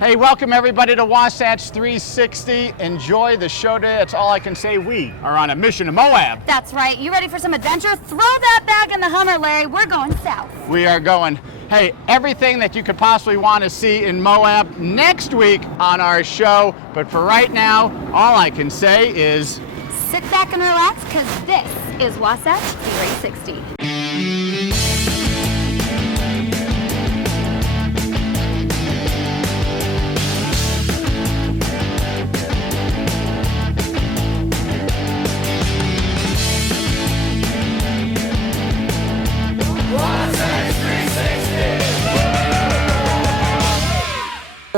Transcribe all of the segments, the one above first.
Hey, welcome everybody to Wasatch 360. Enjoy the show today. That's all I can say. We are on a mission to Moab. That's right. You ready for some adventure? Throw that bag in the Hummer, Larry. We're going south. We are going, hey, everything that you could possibly want to see in Moab next week on our show. But for right now, all I can say is sit back and relax, because this is Wasatch 360.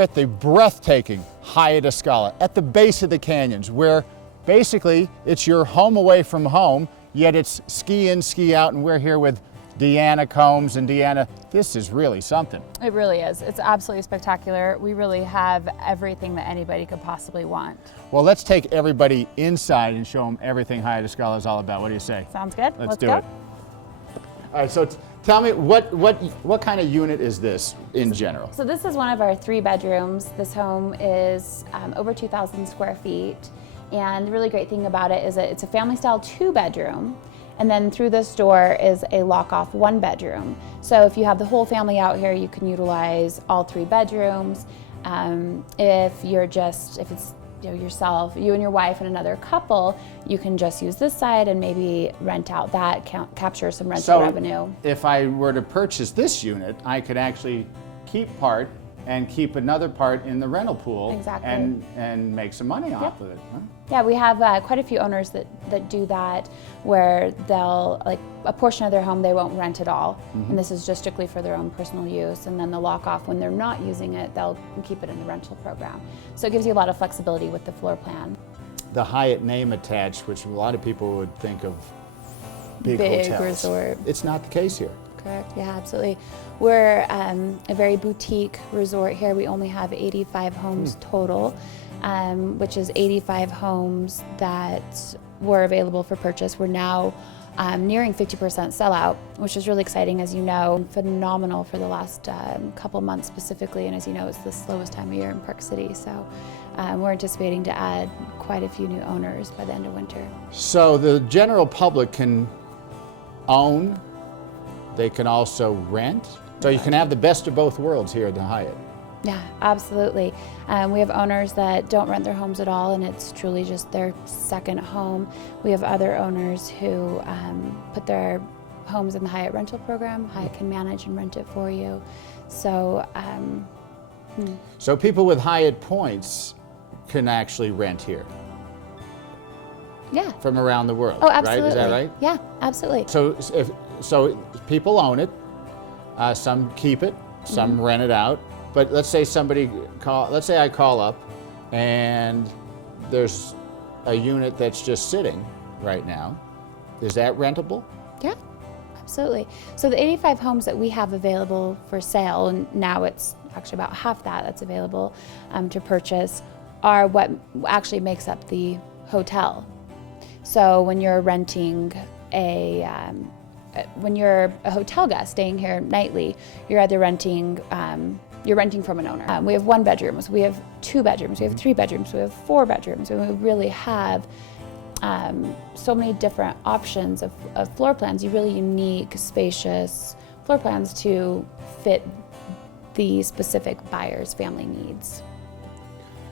at the breathtaking Hyatt Escala at the base of the canyons, where basically it's your home away from home, yet it's ski in, ski out, and we're here with Deanna Combs. And Deanna, this is really something. It really is. It's absolutely spectacular. We really have everything that anybody could possibly want. Well, let's take everybody inside and show them everything Hyatt Escala is all about. What do you say? Sounds good. Let's do go. it. All right, so tell me, what kind of unit is this in general? So this is one of our 3 bedrooms. This home is over 2,000 square feet. And the really great thing about it is that it's a family style 2-bedroom. And then through this door is a lock-off 1-bedroom. So if you have the whole family out here, you can utilize all 3 bedrooms. If it's yourself, you and your wife and another couple, you can just use this side and maybe rent out that, capture some rental revenue. If I were to purchase this unit, I could actually keep part and keep another part in the rental pool. Exactly. and make some money off of it. Huh? Yeah, we have quite a few owners that do that, where they'll, like, a portion of their home they won't rent at all, and this is just strictly for their own personal use, and then the lock off, when they're not using it, they'll keep it in the rental program. So it gives you a lot of flexibility with the floor plan. The Hyatt name attached, which a lot of people would think of big hotels. Resort. It's not the case here. Correct, yeah, absolutely. We're a very boutique resort here. We only have 85 homes total, which is 85 homes that were available for purchase. We're now nearing 50% sellout, which is really exciting, as you know. Phenomenal for the last couple months specifically, and as you know, it's the slowest time of year in Park City. So we're anticipating to add quite a few new owners by the end of winter. So the general public can own, they can also rent. So you can have the best of both worlds here at the Hyatt. Yeah, absolutely. We have owners that don't rent their homes at all, and it's truly just their second home. We have other owners who put their homes in the Hyatt rental program. Hyatt can manage and rent it for you. So, So people with Hyatt points can actually rent here. Yeah. From around the world. Oh, absolutely. Right? Is that right? Yeah, absolutely. So people own it, some keep it, some rent it out. But let's say I call up and there's a unit that's just sitting right now. Is that rentable? Yeah, absolutely. So the 85 homes that we have available for sale, and now it's actually about half that's available to purchase, are what actually makes up the hotel. So when you're renting when you're a hotel guest staying here nightly, you're either renting from an owner. We have 1 bedrooms, we have 2 bedrooms, we have 3 bedrooms, we have 4 bedrooms, and we really have so many different options of floor plans, really unique, spacious floor plans to fit the specific buyer's family needs.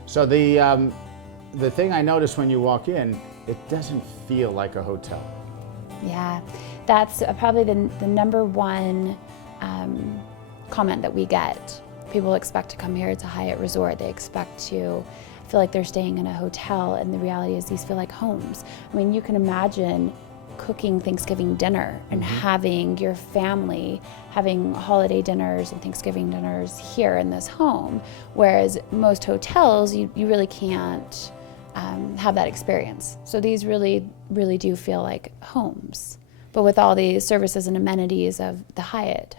So the thing I noticed when you walk in, it doesn't feel like a hotel. Yeah, that's probably the number one comment that we get. People expect to come here to Hyatt Resort. They expect to feel like they're staying in a hotel, and the reality is these feel like homes. I mean, you can imagine cooking Thanksgiving dinner and having your family having holiday dinners and Thanksgiving dinners here in this home, whereas most hotels, you really can't have that experience. So these really, really do feel like homes, but with all the services and amenities of the Hyatt.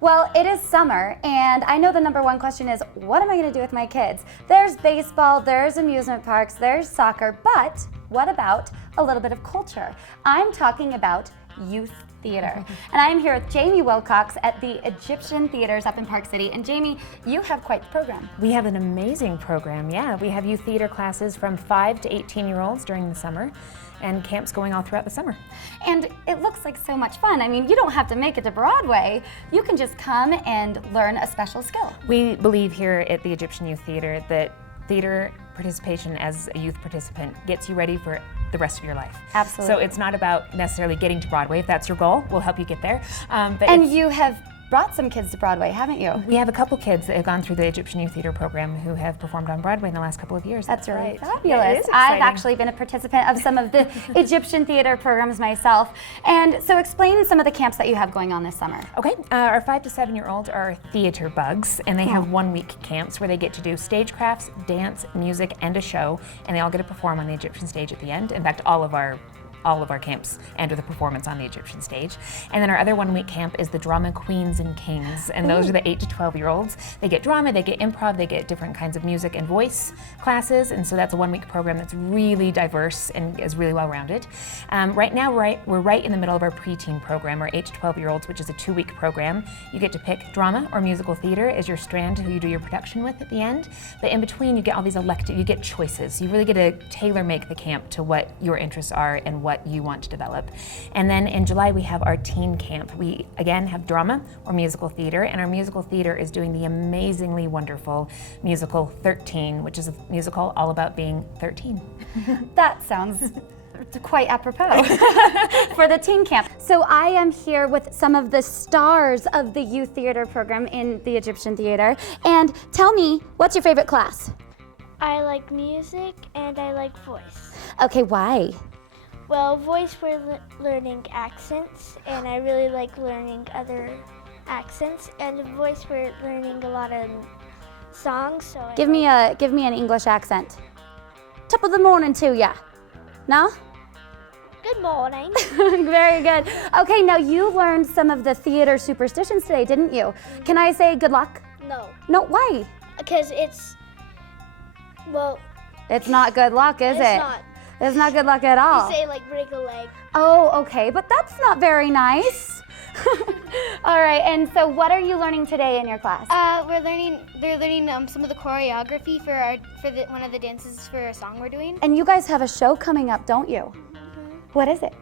Well, it is summer, and I know the number one question is, what am I going to do with my kids? There's baseball, there's amusement parks, there's soccer, but what about a little bit of culture? I'm talking about youth theater. And I'm here with Jamie Wilcox at the Egyptian Theaters up in Park City. And Jamie, you have quite the program. We have an amazing program, yeah. We have youth theater classes from 5 to 18-year-olds during the summer, and camps going all throughout the summer. And it looks like so much fun. I mean, you don't have to make it to Broadway. You can just come and learn a special skill. We believe here at the Egyptian Youth Theater that theater participation as a youth participant gets you ready for the rest of your life. Absolutely. So it's not about necessarily getting to Broadway. If that's your goal, we'll help you get there. And you have brought some kids to Broadway, haven't you? We have a couple kids that have gone through the Egyptian Youth Theater program who have performed on Broadway in the last couple of years. That's really right. fabulous. Yeah, it is I've exciting. actually been a participant of some of the Egyptian theater programs myself. And so explain some of the camps that you have going on this summer. Okay, our 5 to 7-year-olds are theater bugs, and they have 1-week camps where they get to do stagecrafts, dance, music, and a show, and they all get to perform on the Egyptian stage at the end. In fact, all of our camps end with a performance on the Egyptian stage. And then our other 1-week camp is the Drama Queens and Kings, and those are the 8 to 12-year-olds. They get drama, they get improv, they get different kinds of music and voice classes, and so that's a 1-week program that's really diverse and is really well-rounded. Right now, we're right in the middle of our preteen program, our 8 to 12-year-olds, which is a 2-week program. You get to pick drama or musical theater as your strand who you do your production with at the end, but in between you get all these you get choices. You really get to tailor-make the camp to what your interests are and what you want to develop. And then in July we have our teen camp. We again have drama or musical theater, and our musical theater is doing the amazingly wonderful musical 13, which is a musical all about being 13. That sounds quite apropos for the teen camp. So I am here with some of the stars of the youth theater program in the Egyptian Theater. And tell me, what's your favorite class? I like music and I like voice. Okay, why? Well, voice we're learning accents, and I really like learning other accents. And voice we're learning a lot of songs. So Give me an English accent. Top of the morning to ya. No? Good morning. Very good. Okay, now you learned some of the theater superstitions today, didn't you? Can I say good luck? No, No, why? because it's It's not good luck, is it? not. It's not good luck at all. You say like break a leg. Oh, okay, but that's not very nice. All right, and so what are you learning today in your class? They're learning some of the choreography for one of the dances for a song we're doing. And you guys have a show coming up, don't you? What is it?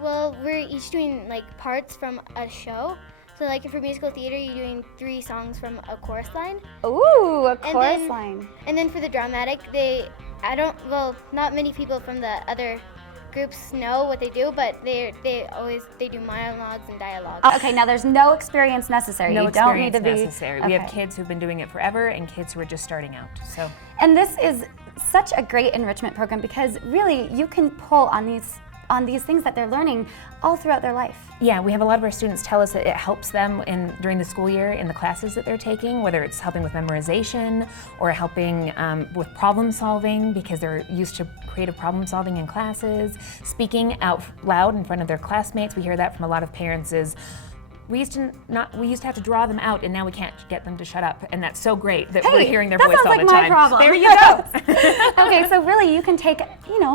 We're each doing like parts from a show. So like for musical theater, you're doing 3 songs from a chorus line. Ooh, a And chorus then- line. And then for the dramatic, not many people from the other groups know what they do, but they do monologues and dialogue. Okay, now there's no experience necessary. No you don't need experience to be necessary. We have Okay. kids who've been doing it forever and kids who are just starting out. So And this is such a great enrichment program because really you can pull on these things that they're learning all throughout their life. yeah, we have a lot of our students tell us that it helps them during the school year in the classes that they're taking, whether it's helping with memorization or helping with problem solving because they're used to creative problem solving in classes, speaking out loud in front of their classmates. We hear that from a lot of parents is, we used to have to draw them out, and now we can't get them to shut up. And that's so great that we're hearing their that voice sounds all like the my time. problem. There you go. Okay, so really you can take,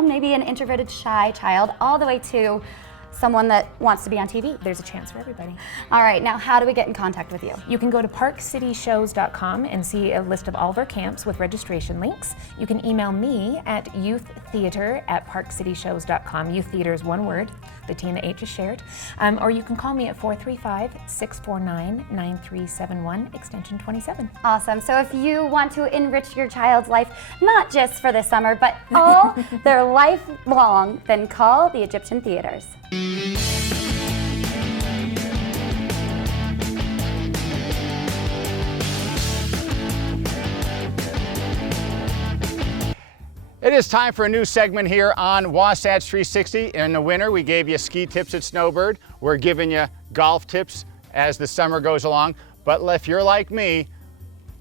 maybe an introverted, shy child all the way to someone that wants to be on TV. There's a chance for everybody. All right, now how do we get in contact with you? You can go to parkcityshows.com and see a list of all of our camps with registration links. You can email me at youththeater@parkcityshows.com. Youth theater is one word, the T and the H is shared. Or you can call me at 435-649-9371, extension 27. Awesome. So if you want to enrich your child's life, not just for the summer, but all their life long, then call the Egyptian Theaters. It is time for a new segment here on Wasatch 360. In the winter, we gave you ski tips at Snowbird. We're giving you golf tips as the summer goes along. But if you're like me,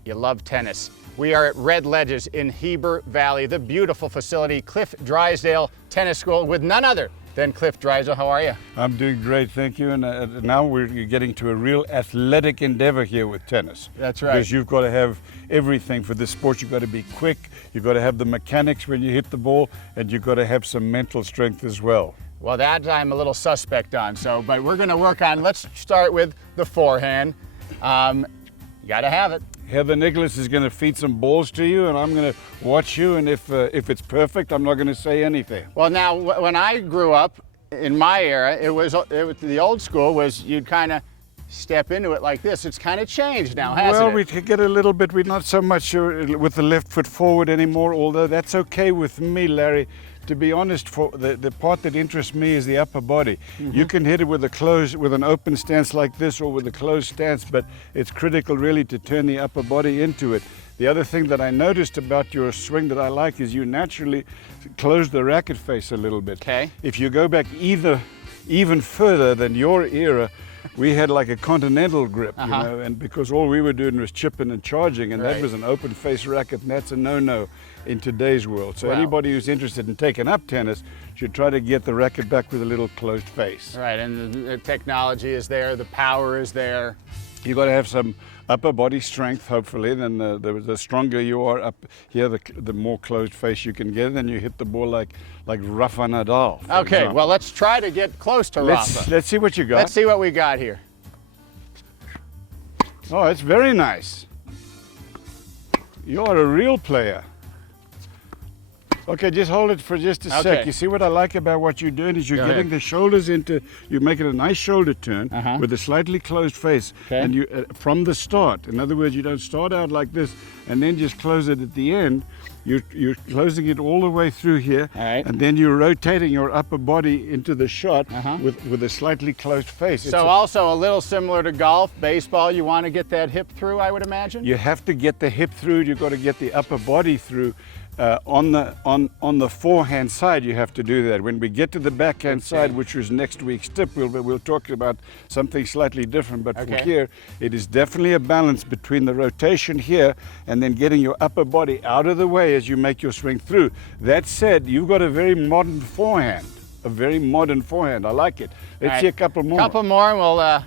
you love tennis. We are at Red Ledges in Heber Valley, the beautiful facility, Cliff Drysdale Tennis School, with none other Then Cliff Dreisel, how are you? I'm doing great, thank you. And now we're getting to a real athletic endeavor here with tennis. That's right. Because you've got to have everything for this sport. You've got to be quick, you've got to have the mechanics when you hit the ball, and you've got to have some mental strength as well. Well, that I'm a little suspect on, but we're going to work on, let's start with the forehand. You got to have it. Heather Nicholas is going to feed some balls to you, and I'm going to watch you, and if it's perfect, I'm not going to say anything. Well, now, when I grew up, in my era, it was the old school was you'd kind of step into it like this. It's kind of changed now, hasn't it? Well, we could get a little bit, we're not so much with the left foot forward anymore, although that's okay with me, Larry. To be honest, for the part that interests me is the upper body. You can hit it with an open stance like this or with a closed stance, but it's critical really to turn the upper body into it. The other thing that I noticed about your swing that I like is you naturally close the racket face a little bit. Okay. If you go back even further than your era, we had like a continental grip, you know, and because all we were doing was chipping and charging, and that was an open face racket, and that's a no-no in today's world. So anybody who's interested in taking up tennis should try to get the racket back with a little closed face. Right, and the technology is there, the power is there. You've got to have some upper body strength, hopefully, then the stronger you are up here, the more closed face you can get, and you hit the ball like Rafa Nadal. Okay, example. well, let's try to get close to Rafa. Let's see what you got. Let's see what we got here. Oh, it's very nice. You're a real player. Okay, just hold it for just a sec. You see what I like about what you're doing is you're getting the shoulders into, you're making a nice shoulder turn with a slightly closed face. And you from the start. In other words, you don't start out like this and then just close it at the end. You're closing it all the way through here, and then you're rotating your upper body into the shot with a slightly closed face. So also a little similar to golf, baseball, you want to get that hip through, I would imagine? You have to get the hip through, you've got to get the upper body through. On the forehand side, you have to do that. When we get to the backhand side, which is next week's tip, we'll talk about something slightly different. But for here, it is definitely a balance between the rotation here and then getting your upper body out of the way as you make your swing through. That said, you've got a very modern forehand. A very modern forehand. I like it. Let's see a couple more. Couple more, and we'll.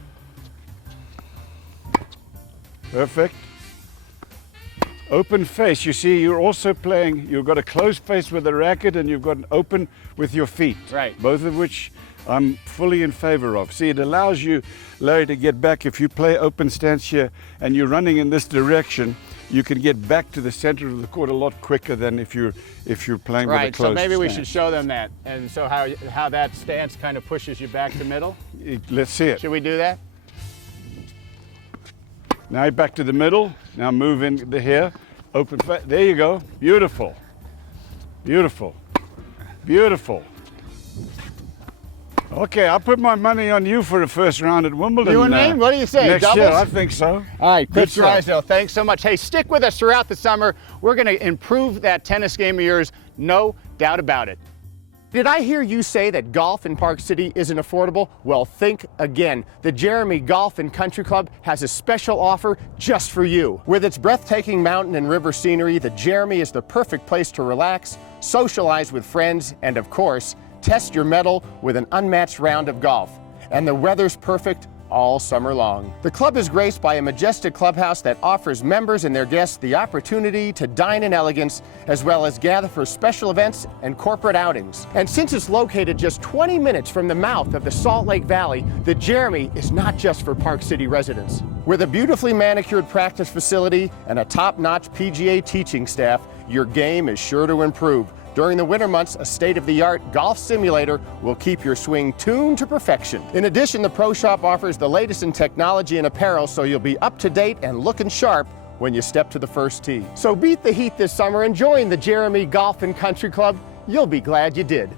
Perfect. Open face, you see, you're also playing, you've got a closed face with the racket and you've got an open with your feet. Right. Both of which I'm fully in favor of. See, it allows you, Larry, to get back. If you play open stance here and you're running in this direction, you can get back to the center of the court a lot quicker than if you're playing with a closed Right, so maybe we stance. should show them that. And so how that stance kind of pushes you back to middle. Let's see it. Should we do that? Now back to the middle. Now move in here. Open. There you go. Beautiful. Beautiful. Beautiful. Okay, I'll put my money on you for the first round at Wimbledon. You and me? What do you say? Next Doubles? year, I think so. All right, Cliff Good stuff. Drysdale, thanks so much. Hey, stick with us throughout the summer. We're going to improve that tennis game of yours, no doubt about it. Did I hear you say that golf in Park City isn't affordable? Well, think again. The Jeremy Golf and Country Club has a special offer just for you. With its breathtaking mountain and river scenery, the Jeremy is the perfect place to relax, socialize with friends, and of course, test your mettle with an unmatched round of golf. And the weather's perfect all summer long. The club is graced by a majestic clubhouse that offers members and their guests the opportunity to dine in elegance, as well as gather for special events and corporate outings. And since it's located just 20 minutes from the mouth of the Salt Lake Valley, the Jeremy is not just for Park City residents. With a beautifully manicured practice facility and a top-notch PGA teaching staff, your game is sure to improve. During the winter months, a state-of-the-art golf simulator will keep your swing tuned to perfection. In addition, the Pro Shop offers the latest in technology and apparel, so you'll be up to date and looking sharp when you step to the first tee. So beat the heat this summer and join the Jeremy Golf and Country Club. You'll be glad you did.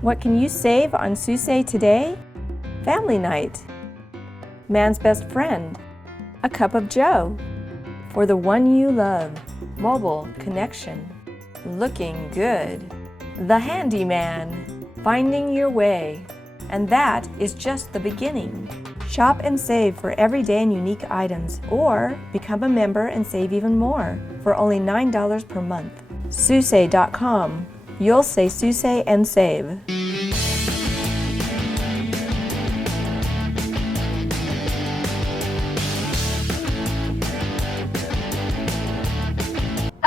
What can you save on Susay today? Family night. Man's best friend. A cup of joe. For the one you love. Mobile connection. Looking good. The handyman. Finding your way. And that is just the beginning. Shop and save for everyday and unique items, or become a member and save even more for only $9 per month. Susay.com. You'll say Susay and save.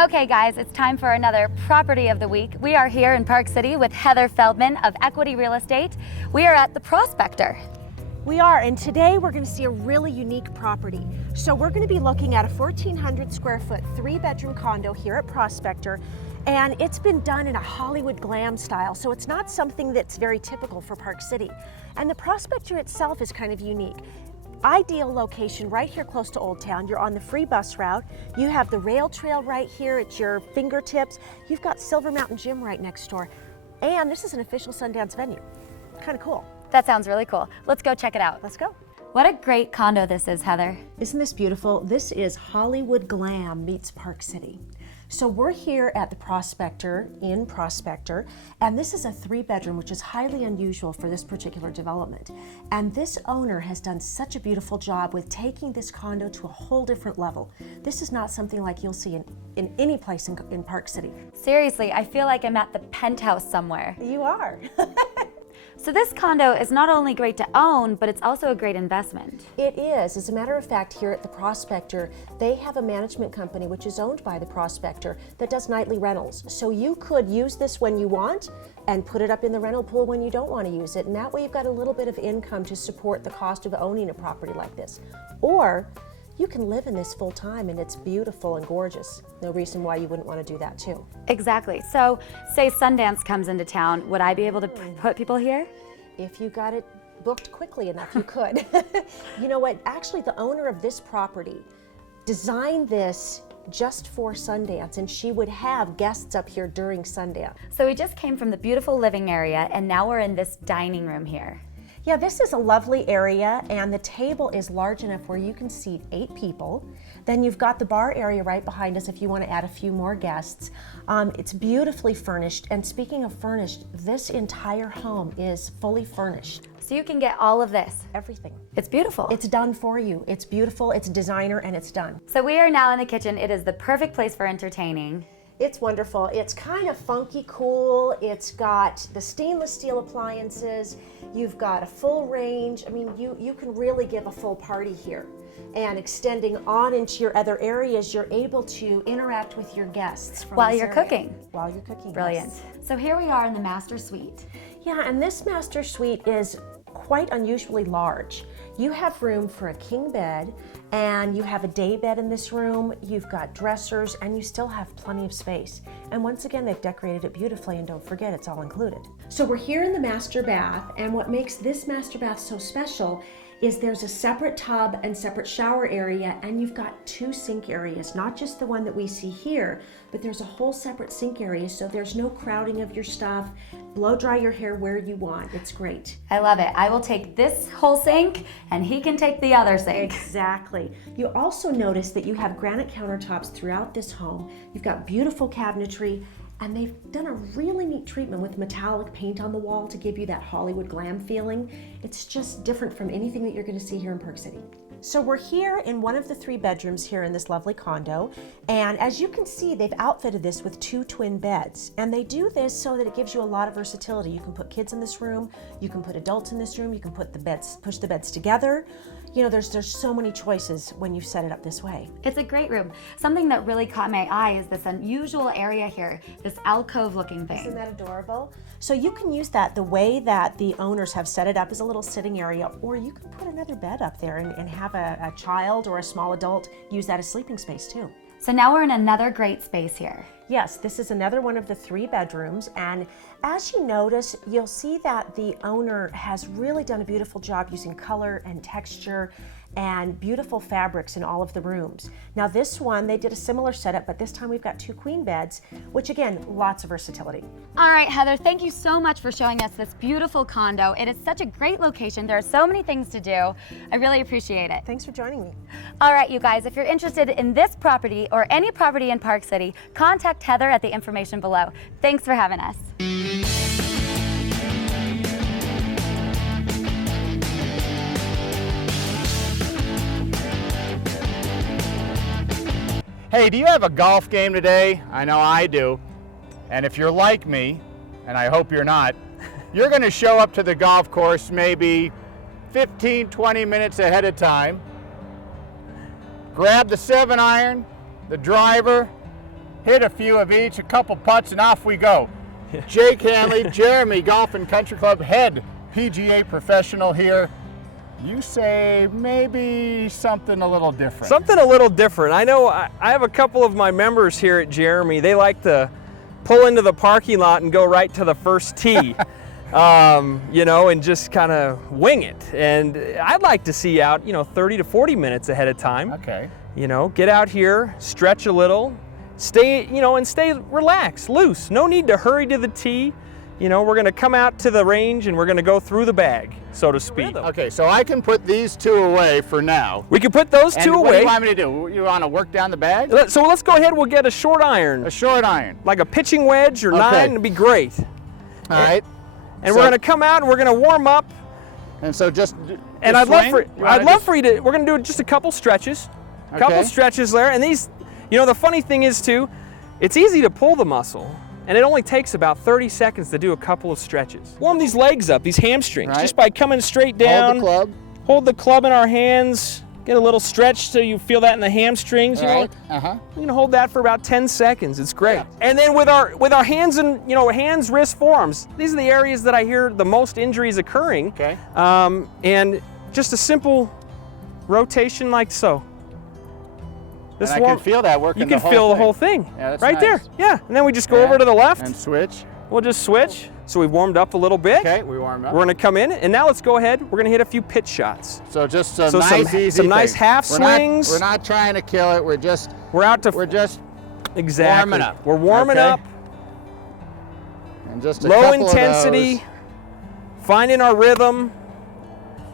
Okay guys, it's time for another Property of the Week. We are here in Park City with Heather Feldman of Equity Real Estate. We are at the Prospector. We are, and today we're going to see a really unique property. So we're going to be looking at a 1,400 square foot, 3-bedroom condo here at Prospector, and it's been done in a Hollywood glam style, so it's not something that's very typical for Park City. And the Prospector itself is kind of unique. Ideal location right here close to Old Town. You're on the free bus route. You have the rail trail right here at your fingertips. You've got Silver Mountain Gym right next door. And this is an official Sundance venue. Kind of cool. That sounds really cool. Let's go check it out. Let's go. What a great condo this is, Heather. Isn't this beautiful? This is Hollywood Glam meets Park City. So we're here at the Prospector in Prospector, and this is a 3-bedroom, which is highly unusual for this particular development. And this owner has done such a beautiful job with taking this condo to a whole different level. This is not something like you'll see in any place in Park City. Seriously, I feel like I'm at the penthouse somewhere. You are. So this condo is not only great to own, but it's also a great investment. It is. As a matter of fact, here at the Prospector, they have a management company which is owned by the Prospector that does nightly rentals. So you could use this when you want and put it up in the rental pool when you don't want to use it. And that way you've got a little bit of income to support the cost of owning a property like this. Or you can live in this full time and it's beautiful and gorgeous. No reason why you wouldn't want to do that too. Exactly. So say Sundance comes into town, would I be able to put people here? If you got it booked quickly enough, you could. You know what? Actually, the owner of this property designed this just for Sundance, and she would have guests up here during Sundance. So we just came from the beautiful living area, and now we're in this dining room here. Yeah, this is a lovely area, and the table is large enough where you can seat 8 people. Then you've got the bar area right behind us if you want to add a few more guests. It's beautifully furnished, and speaking of furnished, this entire home is fully furnished. So you can get all of this. Everything. It's beautiful. It's done for you. It's beautiful, it's designer, and it's done. So we are now in the kitchen. It is the perfect place for entertaining. It's wonderful. It's kind of funky cool. It's got the stainless steel appliances. You've got a full range. I mean, you can really give a full party here. And extending on into your other areas, you're able to interact with your guests from While you're cooking. While you're cooking. Brilliant. Yes. So here we are in the master suite. Yeah, and this master suite is quite unusually large. You have room for a king bed, and you have a day bed in this room. You've got dressers, and you still have plenty of space. And once again, they've decorated it beautifully, and don't forget, it's all included. So we're here in the master bath, and what makes this master bath so special is there's a separate tub and separate shower area, and you've got 2 sink areas, not just the one that we see here, but there's a whole separate sink area, so there's no crowding of your stuff. Blow dry your hair where you want. It's great. I love it. I will take this whole sink, and he can take the other sink. Exactly. You also notice that you have granite countertops throughout this home. You've got beautiful cabinetry, and they've done a really neat treatment with metallic paint on the wall to give you that Hollywood glam feeling. It's just different from anything that you're going to see here in Park City. So we're here in one of the 3 bedrooms here in this lovely condo, and as you can see, they've outfitted this with 2 twin beds, and they do this so that it gives you a lot of versatility. You can put kids in this room, you can put adults in this room, you can put the beds, push the beds together. You know, there's so many choices when you set it up this way. It's a great room. Something that really caught my eye is this unusual area here, this alcove looking thing. Isn't that adorable? So you can use that the way that the owners have set it up as a little sitting area, or you can put another bed up there and have a child or a small adult use that as sleeping space too. So now we're in another great space here. Yes, this is another one of the 3 bedrooms, and as you notice, you'll see that the owner has really done a beautiful job using color and texture and beautiful fabrics in all of the rooms. Now this one, they did a similar setup, but this time we've got 2 queen beds, which again, lots of versatility. All right, Heather, thank you so much for showing us this beautiful condo. It is such a great location. There are so many things to do. I really appreciate it. Thanks for joining me. All right, you guys, if you're interested in this property or any property in Park City, contact Heather at the information below. Thanks for having us. Hey, do you have a golf game today? I know I do. And if you're like me, and I hope you're not, you're going to show up to the golf course maybe 15, 20 minutes ahead of time, grab the 7-iron, the driver, hit a few of each, a couple putts, and off we go. Jake Hanley, Jeremy Golf and Country Club head PGA professional here. You say maybe something a little different. Something a little different. I know I have a couple of my members here at Jeremy. They like to pull into the parking lot and go right to the first tee, you know, and just kind of wing it. And I'd like to see you out, you know, 30 to 40 minutes ahead of time. Okay. You know, get out here, stretch a little, stay, you know, and stay relaxed, loose. No need to hurry to the tee. You know, we're going to come out to the range and we're going to go through the bag, so to speak. Okay, so I can put these two away for now. We can put those two What do away. you want me to do? You want to work down the bag? So let's go ahead, we'll get a short iron. A short iron. Like a pitching wedge or 9, it'd be great. All right. And we're going to come out and we're going to warm up. And so just and I'd love for you to, we're going to do just a couple stretches. A couple stretches there. And these, you know, the funny thing is too, it's easy to pull the muscle. And it only takes about 30 seconds to do a couple of stretches. Warm these legs up, these hamstrings, just by coming straight down. Hold the club. Hold the club in our hands. Get a little stretch so you feel that in the hamstrings. You know, Uh-huh. you can hold that for about 10 seconds. It's great. Yeah. And then with our hands and, you know, hands, wrists, forearms, these are the areas that I hear the most injuries occurring. Okay. And just a simple rotation like so. And I can feel that working. You can feel the whole thing. Yeah, that's right nice. there. Yeah. And then we just go over to the left. And switch. We'll just switch. So we've warmed up a little bit. Okay, we warmed up. We're going to come in, and now let's go ahead. We're going to hit a few pitch shots. So just some nice, easy some nice things. half swings. We're not trying to kill it. We're just exactly. warming up. We're warming up. And just a low couple intensity, of those. finding our rhythm.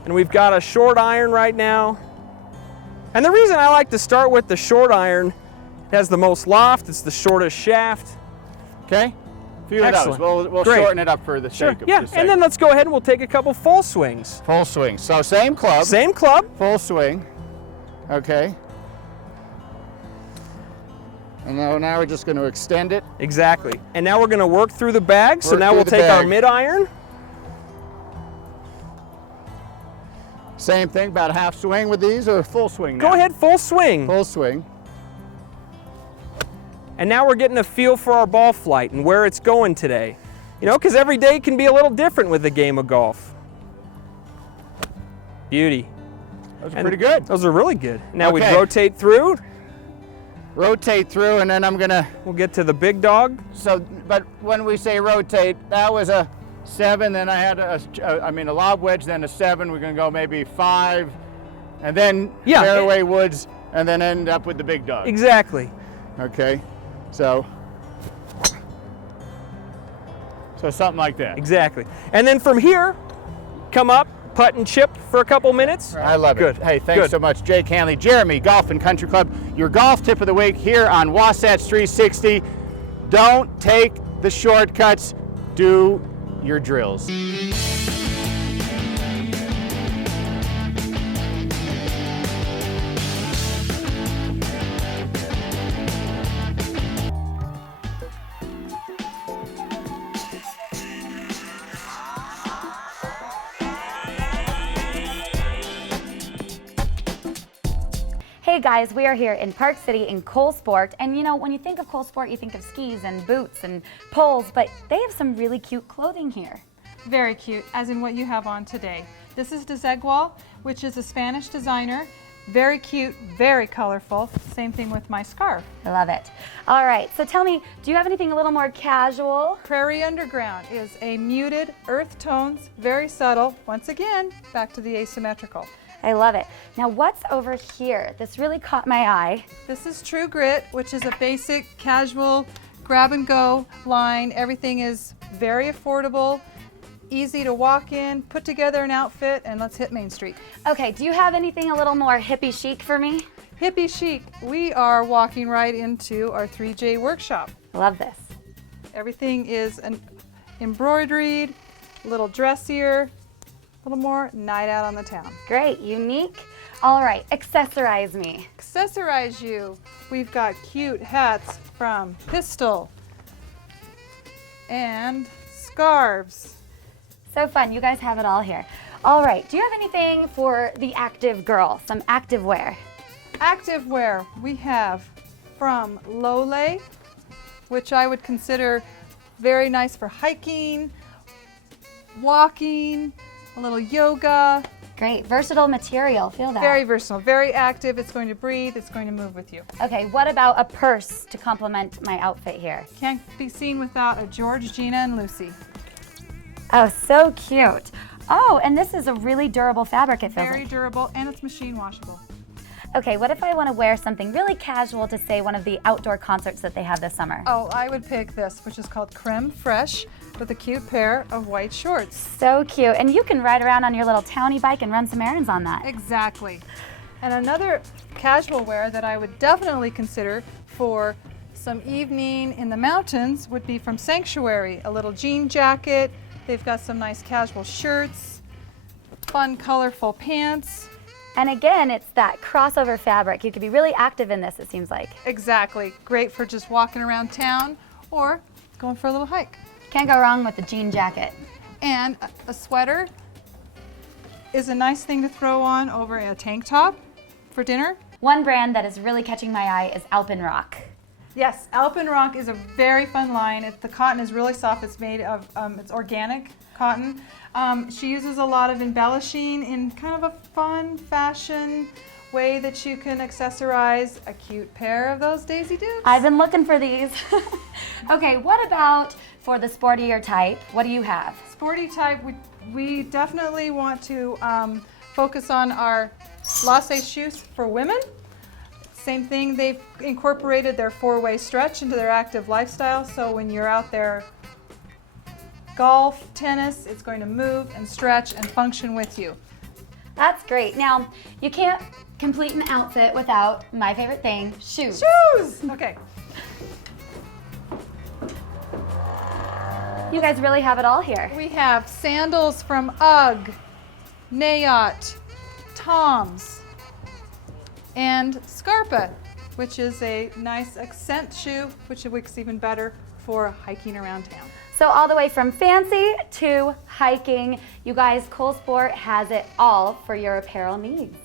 And we've got a short iron right now. And the reason I like to start with the short iron, it has the most loft, it's the shortest shaft. Okay, a few of those. We'll shorten it up for the sake of yeah, the and then let's go ahead and we'll take a couple full swings. Full swing. So same club. Same club. Full swing. Okay. And now we're just going to extend it. Exactly. And now we're going to work through the bag. So now we'll take our mid iron. Same thing, about half swing with these or full swing now? Go ahead, full swing. Full swing. And now we're getting a feel for our ball flight and where it's going today. You know, because every day can be a little different with the game of golf. Beauty. Those are pretty good. Those are really good. Now we rotate through. Rotate through, and then we'll get to the big dog. So, but when we say rotate, that was a 7, then I had a lob wedge, then a 7. We're going to go maybe 5, and then fairway woods, and then end up with the big dog. Exactly. Okay, so something like that. Exactly. And then from here, come up, putt and chip for a couple minutes. I love it. Good. Hey, thanks so much, Jake Hanley, Jeremy Golf and Country Club. Your golf tip of the week here on Wasatch 360. Don't take the shortcuts. Do your drills. Hey guys, we are here in Park City in Cole Sport, and you know, when you think of Cole Sport, you think of skis and boots and poles, but they have some really cute clothing here. Very cute, as in what you have on today. This is Desigual, which is a Spanish designer. Very cute, very colorful. Same thing with my scarf. I love it. All right, so tell me, do you have anything a little more casual? Prairie Underground is a muted earth tones, very subtle. Once again, back to the asymmetrical. I love it. Now what's over here? This really caught my eye. This is True Grit, which is a basic casual grab and go line. Everything is very affordable, easy to walk in, put together an outfit, and let's hit Main Street. Okay, do you have anything a little more hippie chic for me? Hippie chic, we are walking right into our 3J workshop. Love this. Everything is embroidered, a little dressier, a little more night out on the town. Great, unique. All right, accessorize me. Accessorize you. We've got cute hats from Pistol and scarves. So fun, you guys have it all here. All right, do you have anything for the active girl, some active wear? Active wear, we have from Lole, which I would consider very nice for hiking, walking, a little yoga. Great, versatile material, feel that. Very versatile, very active. It's going to breathe, it's going to move with you. Okay, what about a purse to complement my outfit here? Can't be seen without a George, Gina, and Lucy. Oh, so cute. Oh, and this is a really durable fabric, it feels Very like. durable, and it's machine washable. Okay, what if I want to wear something really casual to, say, one of the outdoor concerts that they have this summer? Oh, I would pick this, which is called Creme Fresh, with a cute pair of white shorts. So cute. And you can ride around on your little towny bike and run some errands on that. Exactly. And another casual wear that I would definitely consider for some evening in the mountains would be from Sanctuary. A little jean jacket. They've got some nice casual shirts, fun, colorful pants. And again, it's that crossover fabric. You could be really active in this, it seems like. Exactly. Great for just walking around town or going for a little hike. Can't go wrong with the jean jacket. And a sweater is a nice thing to throw on over a tank top for dinner. One brand that is really catching my eye is Alpenrock. Yes, Alpenrock is a very fun line. The cotton is really soft. It's made of, it's organic cotton. She uses a lot of embellishing in kind of a fun fashion way that you can accessorize a cute pair of those Daisy Dukes. I've been looking for these. Okay, what about for the sportier type? What do you have? Sporty type, we definitely want to focus on our lacet shoes for women. Same thing, they've incorporated their four-way stretch into their active lifestyle, so when you're out there golf, tennis, it's going to move and stretch and function with you. That's great. Now, you can't complete an outfit without my favorite thing, shoes. Shoes! Okay. You guys really have it all here. We have sandals from UGG, Nayot, Tom's, and Scarpa, which is a nice accent shoe, which works even better for hiking around town. So all the way from fancy to hiking, you guys, Cole Sport has it all for your apparel needs.